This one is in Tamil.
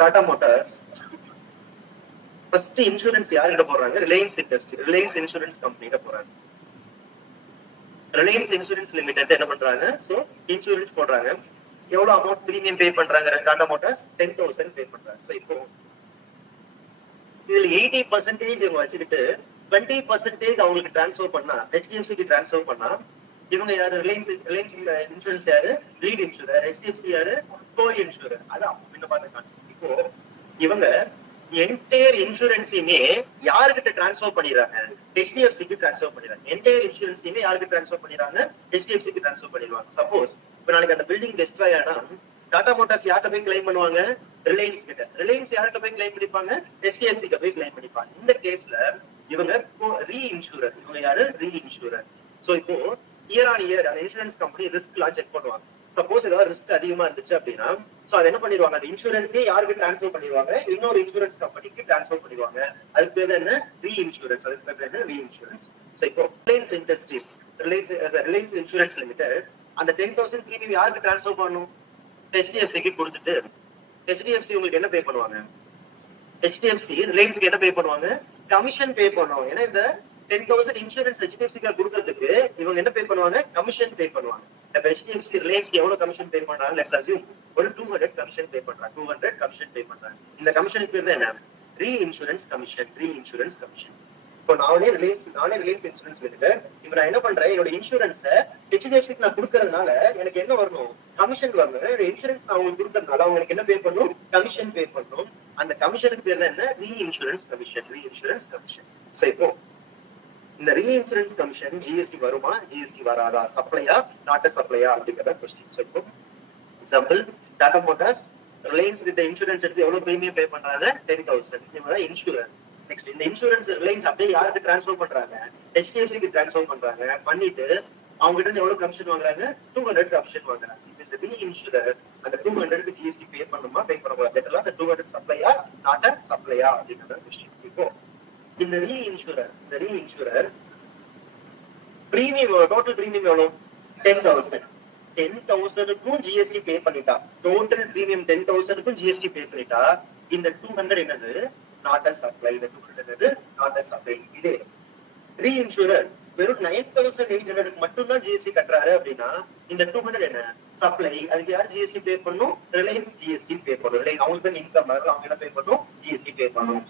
டாடா மோட்டார்ஸ் ஃபர்ஸ்ட் இன்சூரன்ஸ் யார்கிட்ட போடுறாங்க? ரிலையன்ஸ் இண்டஸ்ட்ரி, ரிலையன்ஸ் இன்சூரன்ஸ் கம்பெனிட்ட போறாங்க. ரிலையன்ஸ் இன்சூரன்ஸ் லிமிடெட் என்ன பண்றாங்க? சோ இன்சூரன்ஸ் போடுறாங்க. எவ்வளவு அமௌண்ட் பிரீமியம் பே பண்றாங்க? டாடா மோட்டார்ஸ் 10,000 பே பண்றாங்க. சோ இப்போ இதுல 80% இவங்க வச்சுக்கிட்டு 20% அவங்களுக்கு டிரான்ஸ்ஃபர் பண்ணா, ஹெச்டிஎஃப்சிக்கு டிரான்ஸ்ஃபர் பண்ணா, இவங்க யாரு? ரிலையன்ஸ் இன்சூரன்ஸ் யாரு? Lead insurer. ஹெச்டிஎஃப்சி யாரு? கோ இன்சூரர். அதான் இந்த பார்த்த கான்செப்ட். இப்போ இவங்க என்டையர் இன்சூரன்ஸையுமே யாருக்கிட்ட டிரான்ஸ்ஃபர் பண்ணிடுறாங்க? ஹெச்டிஎஃப்சிக்கு டிரான்ஸ்ஃபர் பண்ணிடுறாங்க. என்டையர் இன்சூரன்ஸையுமே யாருக்கு டிரான்ஸ்ஃபர் பண்ணிடுறாங்க? ஹெச்டிஎஃப்சிக்கு டிரான்ஸ்ஃபர் பண்ணிடுவாங்க. சப்போஸ் இப்ப நாளைக்கு அந்த பில்டிங் டெஸ்ட்ராய் ஆனா டாடா மோட்டார்ஸ் யார்கிட்ட போய் கிளைம் பண்ணுவாங்க? ரிலையன்ஸ் கிட்ட. ரிலையன்ஸ் யார்கிட்ட போய் கிளைம் பண்ணிப்பாங்க? ஹெச்டிஎஃப்சி கிட்ட போய் கிளைம் பண்ணிப்பாங்க. இந்த கேஸ்ல இவங்க ரீ இன்சூரர். இவங்க யாரு? ரீ இன்சூரர். சோ இப்போ இயர் ஆன் இயர் அந்த இன்சூரன்ஸ் கம்பெனி ரிஸ்க் எல்லாம் செக் பண்ணுவாங்க. சப்போஸ் ஏதாவது ரிஸ்க் அதிகமா இருந்துச்சு அப்படின்னா சோ அது என்ன பண்ணிடுவாங்க? அந்த இன்சூரன்ஸே யாருக்கு டிரான்ஸ்ஃபர் பண்ணிடுவாங்க? இன்னொரு இன்சூரன்ஸ் கம்பெனிக்கு டிரான்ஸ்ஃபர் பண்ணிடுவாங்க. அதுக்கு பேர் என்ன? ரீ இன்சூரன்ஸ். அதுக்கு பேர் என்ன? ரீ இன்சூரன்ஸ். சோ இப்போ Reliance industries, Reliance insurance limited அந்த 10,000 பிரீமியம் யாருக்கு டிரான்ஸ்ஃபர் பண்ணணும்? ஹெச்டிஎஃப்சிக்கு கொடுத்துட்டு ஹெச்டிஎஃப்சி உங்களுக்கு என்ன பே பண்ணுவாங்க? ஹெச்டிஎஃப்சி ரிலையன்ஸ்க்கு என்ன பே பண்ணுவாங்க? கமிஷன் பே பண்ணுவாங்க. ஏன்னா இந்த 10,000 இன்சூரன்ஸ் ஹெச்டிஎஃப்சிக்கு கொடுக்கறதுக்கு இவங்க என்ன பே பண்ணுவாங்க? கமிஷன் பே பண்ணுவாங்க. இப்ப ஹெச்டிஎஃப்சி ரிலையன்ஸ் எவ்வளவு கமிஷன் பே பண்றாங்க? லெட்ஸ் அஸ்யூம் ஒரு 200 கமிஷன் பே பண்றாங்க. 200 கமிஷன் பே பண்றாங்க. இந்த கமிஷனுக்கு பேர் தான் என்ன? ரீ இன்சூரன்ஸ் கமிஷன். ரீ இன்சூரன்ஸ் கமிஷன். இப்போ நானே ரிலையன்ஸ் இன்சூரன்ஸ் இருக்கேன். இப்ப நான் என்ன பண்றேன்? என்னோட இன்சூரன்ஸை ஹெச்டிஎஃப்சிக்கு நான் கொடுக்கறதுனால எனக்கு என்ன வரணும்? கமிஷன் வரணும். என்னோட இன்சூரன்ஸ் நான் உங்களுக்கு கொடுக்கறதுனால அவங்களுக்கு என்ன பே பண்ணணும்? கமிஷன் பே பண்ணணும். அந்த கமிஷனுக்கு பேர் தான் என்ன? ரீ இன்சூரன்ஸ் கமிஷன். ரீ இன்சூரன்ஸ் கமிஷன். சோ இப்போ இந்த ரீ இன்சூரன்ஸ் கமிஷன் ஜிஎஸ்டி வருமா? ஜிஎஸ்டி வராதா? சப்ளையா நாட் சப்ளையா அப்படிங்கிற கொஸ்டின். சோ இப்போ எக்ஸாம்பிள் டாடா மோட்டார்ஸ் ரிலையன்ஸ் கிட்ட இன்சூரன்ஸ் எடுத்து எவ்வளவு பிரீமியம் பே பண்றாங்க? 10,000. இவங்க இன்சூரர். நெக்ஸ்ட் இந்த இன்சூரன்ஸ் ரிலையன்ஸ் அப்படியே யாருக்கு டிரான்ஸ்ஃபர் பண்றாங்க? ஹெச்டிஎஃப்சிக்கு டிரான்ஸ்ஃபர் பண்றாங்க. பண்ணிட்டு அவங்க கிட்ட எவ்வளவு கமிஷன் வாங்குறாங்க? 200 கமிஷன் வாங்குறாங்க. இந்த ரீ இன்சூரர் அந்த 200க்கு ஜிஎஸ்டி பே பண்ணுமா? பே பண்ணக்கூடாது. இதெல்லாம் அந்த 200 சப்ளையா நாட் சப்ளையா அப்படிங்கிற கொஸ்டின். இப்போ இந்த ரீ இன்சூரர் பிரீமியம் டோட்டல் பிரீமியம் எவ்வளவு? 10,000. 10,000க்கும் ஜிஎஸ்டி பே பண்ணிட்டா, டோட்டல் பிரீமியம் 10,000க்கும் ஜிஎஸ்டி பே பண்ணிட்டா, இந்த 200 என்னது? Not supply. இந்த 200 என்னது? Not supply. இதே ரீ இன்சூரர் வெறும் 9,800க்கு மட்டும் தான் ஜிஎஸ்டி கட்டுறாரு அப்படின்னா இந்த 200 என்ன? சப்ளை. அதுக்கு யார் ஜிஎஸ்டி பே பண்ணணும்? ரிலையன்ஸ் ஜிஎஸ்டி பே பண்ணணும். அவங்களுக்கு இன்கம் அவங்க என்ன பே பண்ணணும்? ஜிஎஸ்டி பே பண்ணணும்.